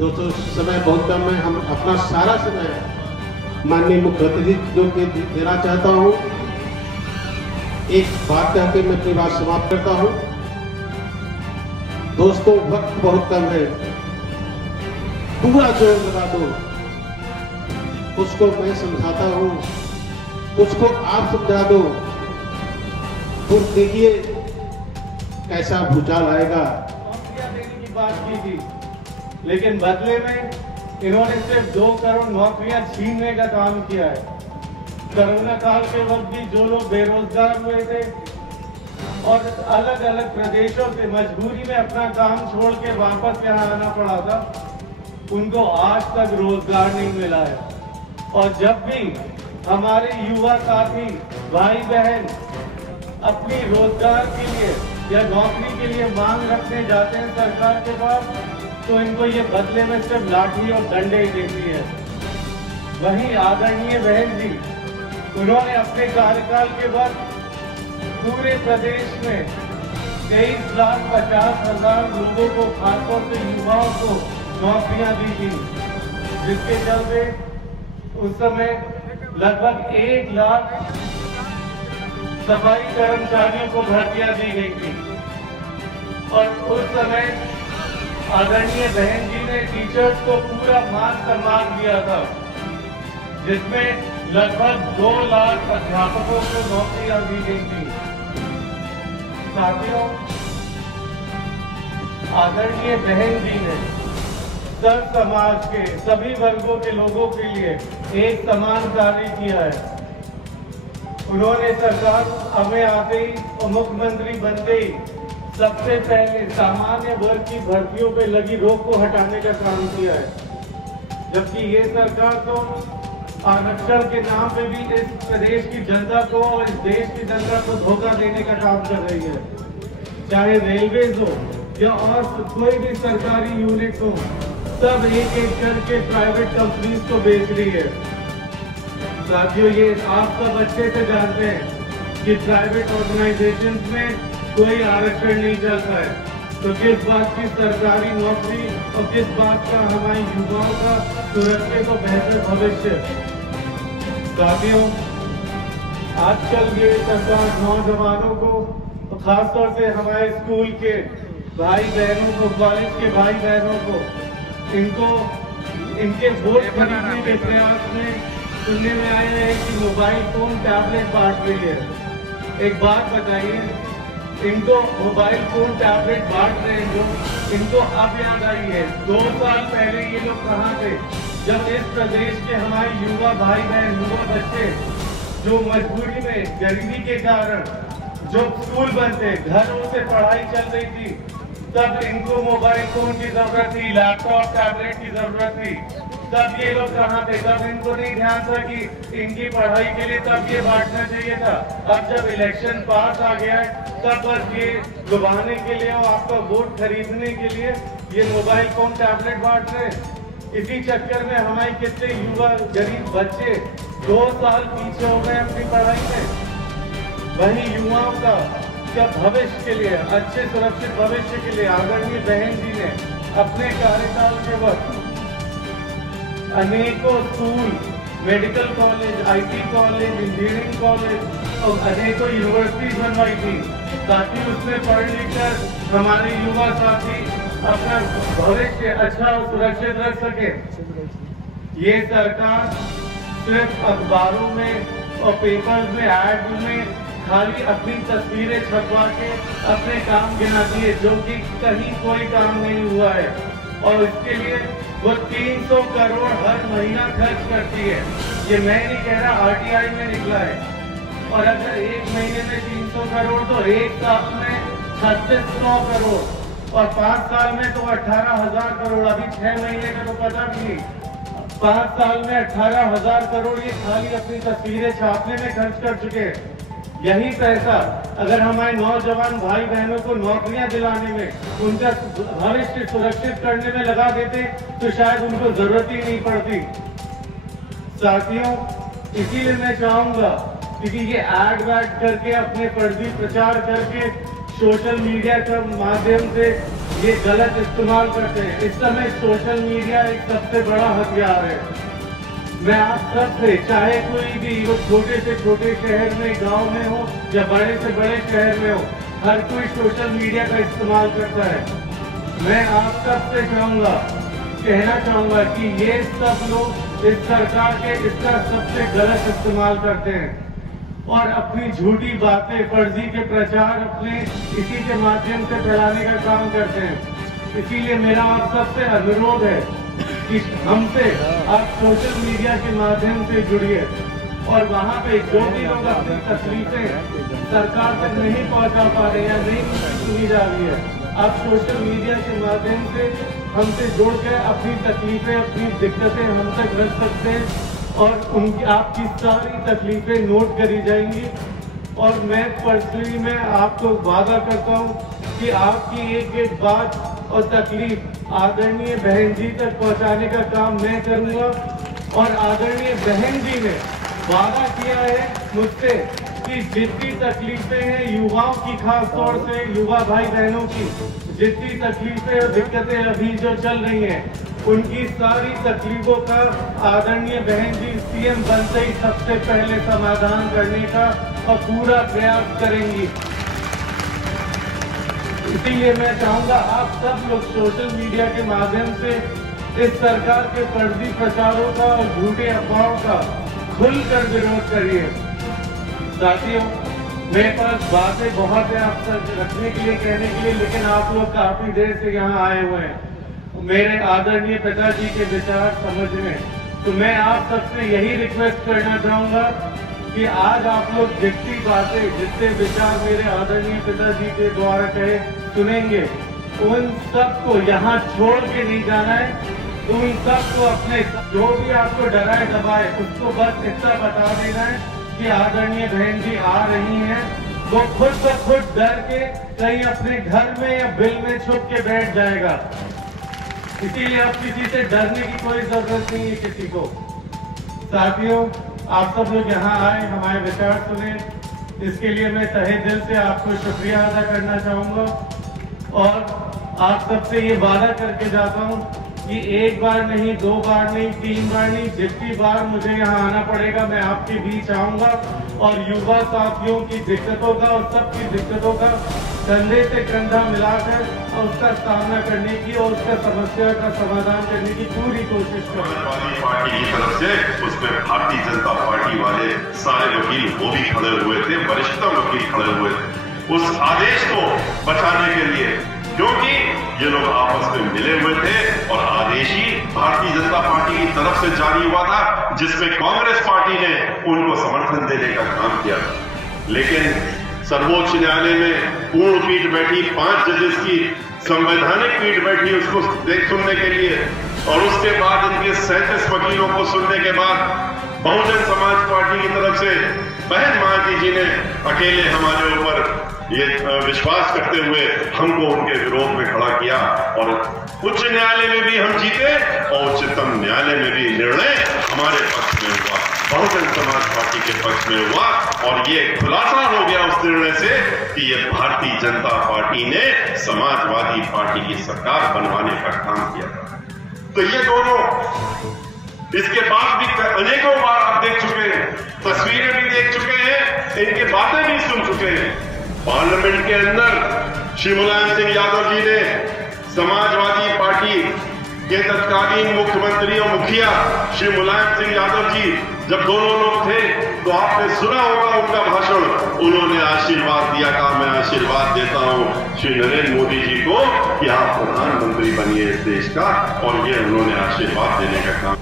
दोस्तों समय बहुत कम है, हम अपना सारा समय माननीय मुख्यमंत्री जो के देना चाहता हूँ। एक बात कह के मैं अपनी बात समाप्त करता हूँ। दोस्तों वक्त बहुत कम है, पूरा जोर लगा दो। उसको मैं समझाता हूँ, उसको आप समझा दो, तो देखिए कैसा भूचाल आएगा। देने की बात की थी, लेकिन बदले में इन्होंने सिर्फ 2 करोड़ नौकरियां छीनने का काम किया है। कोरोना काल के वक्त भी जो लोग बेरोजगार हुए थे और अलग अलग प्रदेशों से मजबूरी में अपना काम छोड़ के वापस यहाँ आना पड़ा था, उनको आज तक रोजगार नहीं मिला है। और जब भी हमारे युवा साथी भाई बहन अपनी रोजगार के लिए या नौकरी के लिए मांग रखने जाते हैं सरकार के पास, तो इनको ये बदले में सिर्फ लाठी और डंडे ही देती है। वहीं आदरणीय बहन जी, उन्होंने अपने कार्यकाल के बाद पूरे प्रदेश में 23,50,000 लोगों को, खासतौर से युवाओं को नौकरियां दी थी, जिसके चलते उस समय लगभग 1 लाख सफाई कर्मचारियों को भर्तियां दी गई थी। और उस समय आदरणीय बहन जी ने टीचर्स को पूरा मान सम्मान दिया था, जिसमें लगभग 2 लाख अध्यापकों को नौकरियां दी गई थी। साथियों, आदरणीय बहन जी ने सब समाज के सभी वर्गों के लोगों के लिए एक समान कार्य किया है। उन्होंने सरकार हमें आते ही और मुख्यमंत्री बनते ही सबसे पहले सामान्य वर्ग की भर्तियों पे लगी रोक को हटाने का काम किया है, जबकि ये सरकार तो आरक्षण के नाम पे भी इस प्रदेश की जनता को और इस देश की जनता को धोखा देने का काम कर रही है। चाहे रेलवेज हो या और कोई भी सरकारी यूनिट हो, सब एक एक करके प्राइवेट कंपनीज को बेच रही है। साथियों, ये आप सब अच्छे से जानते हैं कि प्राइवेट ऑर्गेनाइजेशंस में कोई आरक्षण नहीं चलता है, तो किस बात की सरकारी नौकरी और किस बात का हमारे युवाओं का सुरक्षित और बेहतर भविष्य। साथियों, आजकल ये सरकार नौजवानों को, खासतौर से हमारे स्कूल के भाई बहनों को, कॉलेज के भाई बहनों को, इनके वोट खरीदने के प्रयास में सुनने में आया है कि मोबाइल फोन टैबलेट बांट रही है। एक बात बताइए, इनको मोबाइल फोन टैबलेट बांट रहे हैं जो, इनको अब याद आई है 2 साल पहले ये लोग कहाँ थे, जब इस प्रदेश के हमारे युवा भाई बहन, युवा बच्चे जो मजबूरी में गरीबी के कारण जो स्कूल बंद थे, घरों से पढ़ाई चल रही थी, तब इनको मोबाइल फोन की जरूरत थी, लैपटॉप टैबलेट की जरूरत थी। तब ये लोग कहाँ थे? तब इनको नहीं ध्यान था कि इनकी पढ़ाई के लिए तब ये बांटना चाहिए था। अब जब इलेक्शन पास आ गया है, तब बस ये लुभाने के लिए और आपका वोट खरीदने के लिए ये मोबाइल फोन टैबलेट बांट रहे हैं। इसी चक्कर में हमारे कितने युवा गरीब बच्चे 2 साल पीछे हो गए अपनी पढ़ाई में। वही युवाओं का भविष्य के लिए, अच्छे सुरक्षित भविष्य के लिए आदरणीय बहन जी ने अपने कार्यकाल के वक्त अनेकों school, medical college, IT college, engineering college और अनेकों यूनिवर्सिटीज बनवाई थी, ताकि उसमें पढ़ लिख कर हमारे युवा साथी अपना भविष्य अच्छा और सुरक्षित रख सके। ये सरकार सिर्फ अखबारों में और पेपर में, ऐड में खाली अपनी तस्वीरें छपवा के अपने काम गिनाती है, जो कि कहीं कोई काम नहीं हुआ है। और इसके लिए वो 300 करोड़ हर महीना खर्च करती है। ये मैं नहीं कह रहा, RTI में निकला है। और अगर एक महीने में 300 करोड़ तो एक साल में 3600 करोड़ और 5 साल में तो 18,000 करोड़। अभी 6 महीने का तो पता भी नहीं, 5 साल में 18,000 करोड़ ये खाली अपनी तस्वीरें छापने में खर्च कर चुके हैं। यही पैसा अगर हमारे नौजवान भाई बहनों को नौकरियां दिलाने में, उनका भविष्य सुरक्षित करने में लगा देते, तो शायद उनको जरूरत ही नहीं पड़ती। साथियों, इसीलिए मैं चाहूंगा, क्योंकि ये ऐड वैड करके अपने फर्जी प्रचार करके सोशल मीडिया के माध्यम से ये गलत इस्तेमाल करते हैं। इस समय सोशल मीडिया एक सबसे बड़ा हथियार है। मैं आप सबसे, चाहे कोई भी वो छोटे से छोटे शहर में, गांव में हो या बड़े से बड़े शहर में हो, हर कोई सोशल मीडिया का इस्तेमाल करता है। मैं आप सबसे कहना चाहूंगा कि ये सब लोग इस सरकार के इसका सबसे गलत इस्तेमाल करते हैं और अपनी झूठी बातें, फर्जी के प्रचार अपने इसी के माध्यम से फैलाने का काम करते हैं। इसीलिए मेरा आप सबसे अनुरोध है कि हमसे आप सोशल मीडिया के माध्यम से जुड़िए और वहाँ पे जो भी लोग अपनी तकलीफें सरकार तक नहीं पहुँचा पा रहे या नहीं सुनी जा रही है, आप सोशल मीडिया के माध्यम से हमसे जुड़कर अपनी तकलीफें, अपनी दिक्कतें हम तक रख सकते हैं और उनकी आपकी सारी तकलीफें नोट करी जाएंगी। और मैं पर्सनली मैं आपको वादा करता हूँ कि आपकी एक एक बात और तकलीफ आदरणीय बहन जी तक पहुँचाने का काम मैं करूँगा। और आदरणीय बहन जी ने वादा किया है मुझसे कि जितनी तकलीफें हैं युवाओं की, खास तौर से युवा भाई बहनों की जितनी तकलीफें और दिक्कतें अभी जो चल रही हैं, उनकी सारी तकलीफों का आदरणीय बहन जी सीएम बनते ही सबसे पहले समाधान करने का और पूरा प्रयास करेंगी। इसीलिए मैं चाहूंगा आप सब लोग सोशल मीडिया के माध्यम से इस सरकार के फर्जी प्रचारों का और झूठे अफवाहों का खुलकर विरोध करिए। साथियों, मेरे पास बातें बहुत है आप तक रखने के लिए, कहने के लिए, लेकिन आप लोग काफी देर से यहाँ आए हुए हैं मेरे आदरणीय पिताजी के विचार समझने। तो मैं आप सबसे यही रिक्वेस्ट करना चाहूंगा कि आज आप लोग जितनी बातें, जितने विचार मेरे आदरणीय पिताजी के द्वारा कहे सुनेंगे, उन सबको यहाँ छोड़ के नहीं जाना है। उन सबको अपने जो भी आपको डराए दबाए उसको बस इतना बता देना है कि आदरणीय बहन जी आ रही हैं। वो खुद ब खुद डर के कहीं अपने घर में या बिल में छुप के बैठ जाएगा। इसीलिए अब किसी से डरने की कोई जरूरत नहीं है किसी को। साथियों, आप सब लोग यहाँ आए, हमारे विचार सुने, इसके लिए मैं तहे दिल से आपको शुक्रिया अदा करना चाहूंगा। और आप सबसे ये वादा करके जाता हूँ कि एक बार नहीं, 2 बार नहीं, 3 बार नहीं, जितनी बार मुझे यहाँ आना पड़ेगा मैं आपके बीच आऊंगा और युवा साथियों की दिक्कतों का और सबकी दिक्कतों का कंधे से कंधा मिलाकर और उसका सामना करने की और उसका समस्या का समाधान करने की पूरी कोशिश करूंगा। पार्टी की तरफ से उसमें भारतीय जनता पार्टी वाले सारे वकील वो भी खड़े हुए थे, वरिष्ठतम वकील खड़े हुए थे उस आदेश को बचाने के लिए, क्योंकि ये लोग आपस में मिले हुए थे और आदेश ही भारतीय जनता पार्टी की तरफ से जारी हुआ था, जिसमें कांग्रेस पार्टी ने उनको समर्थन देने का काम किया। लेकिन सर्वोच्च न्यायालय में पूर्ण पीठ बैठी, 5 जजेस की संवैधानिक पीठ बैठी उसको सुनने के लिए, और उसके बाद इनके 37 वकीलों को सुनने के बाद बहुजन समाज पार्टी की तरफ से बहन महाजी जी ने अकेले हमारे ऊपर ये विश्वास करते हुए हमको उनके विरोध में खड़ा किया और उच्च न्यायालय में भी हम जीते और उच्चतम न्यायालय में भी निर्णय हमारे पक्ष में हुआ, बहुजन समाज पार्टी के पक्ष में हुआ। और ये खुलासा हो गया उस निर्णय से कि ये भारतीय जनता पार्टी ने समाजवादी पार्टी की सरकार बनवाने का काम किया था। तो ये दोनों इसके बाद भी अनेकों बार आप देख चुके हैं, तस्वीरें भी देख चुके हैं, इनकी बातें भी सुन चुके हैं। पार्लियामेंट के अंदर श्री मुलायम सिंह यादव जी ने समाजवादी पार्टी के तत्कालीन मुख्यमंत्री और मुखिया श्री मुलायम सिंह यादव जी जब दोनों लोग थे तो आपने सुना होगा उनका भाषण, उन्होंने आशीर्वाद दिया, कहा मैं आशीर्वाद देता हूं श्री नरेंद्र मोदी जी को कि आप प्रधानमंत्री बनिए इस देश का, और ये उन्होंने आशीर्वाद देने का काम